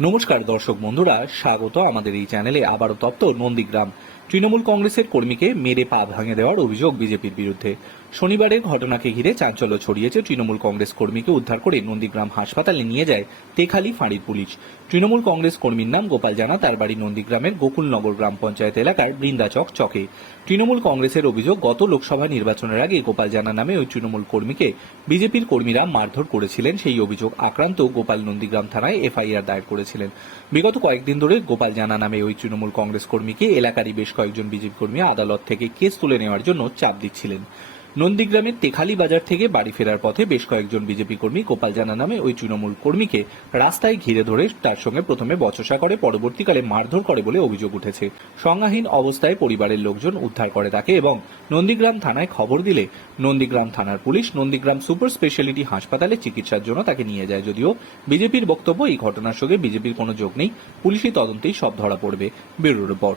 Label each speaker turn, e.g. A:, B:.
A: নমস্কার, দর্শক বন্ধুরা, স্বাগত আমাদের এই চ্যানেলে। আবারও তপ্ত নন্দীগ্রাম। তৃণমূল কংগ্রেসের কর্মীকে মেরে পা ভাঙে দেওয়ার অভিযোগ বিজেপির বিরুদ্ধে। শনিবারের ঘটনাকে ঘিরে চাঞ্চল্য ছড়িয়েছে তৃণমূল কংগ্রেস কর্মীকে উদ্ধার করে নন্দীগ্রাম হাসপাতালে নিয়ে যায় তেখালি ফাঁড়ির পুলিশ। তৃণমূল কংগ্রেস কর্মীর নাম গোপাল জানা, তার বাড়ি নন্দীগ্রামের গোকুলনগর গ্রাম পঞ্চায়েত এলাকার বৃন্দাচক চকে। তৃণমূল কংগ্রেসের অভিযোগ, গত লোকসভা নির্বাচনের আগে গোপাল জানা নামে ওই তৃণমূল কর্মীকে বিজেপির কর্মীরা মারধর করেছিলেন। সেই অভিযোগ আক্রান্ত গোপাল নন্দীগ্রাম থানায় এফআইআর দায়ের করেছিলেন। বিগত কয়েকদিন ধরে গোপাল জানা নামে ওই তৃণমূল কংগ্রেস কর্মীকে এলাকারই বেশ কয়েকজন বিজেপি কর্মী আদালত থেকে কেস তুলে নেওয়ার জন্য চাপ দিচ্ছিলেন। নন্দীগ্রামের তেখালি বাজার থেকে বাড়ি ফেরার পথে বেশ কয়েকজন বিজেপি কর্মী গোপাল জানা নামে ওই তৃণমূল কর্মীকে রাস্তায় ঘিরে ধরে তার সঙ্গে প্রথমে বচসা করে, পরবর্তীকালে মারধর করে বলে অভিযোগ উঠেছে। সংজ্ঞাহীন অবস্থায় পরিবারের লোকজন উদ্ধার করে তাকে এবং নন্দীগ্রাম থানায় খবর দিলে নন্দীগ্রাম থানার পুলিশ নন্দীগ্রাম সুপার স্পেশালিটি হাসপাতালে চিকিৎসার জন্য তাকে নিয়ে যায়। যদিও বিজেপির বক্তব্য এই ঘটনার সঙ্গে বিজেপির কোনো যোগ নেই, পুলিশি তদন্তেই সব ধরা পড়বে। Bureau report.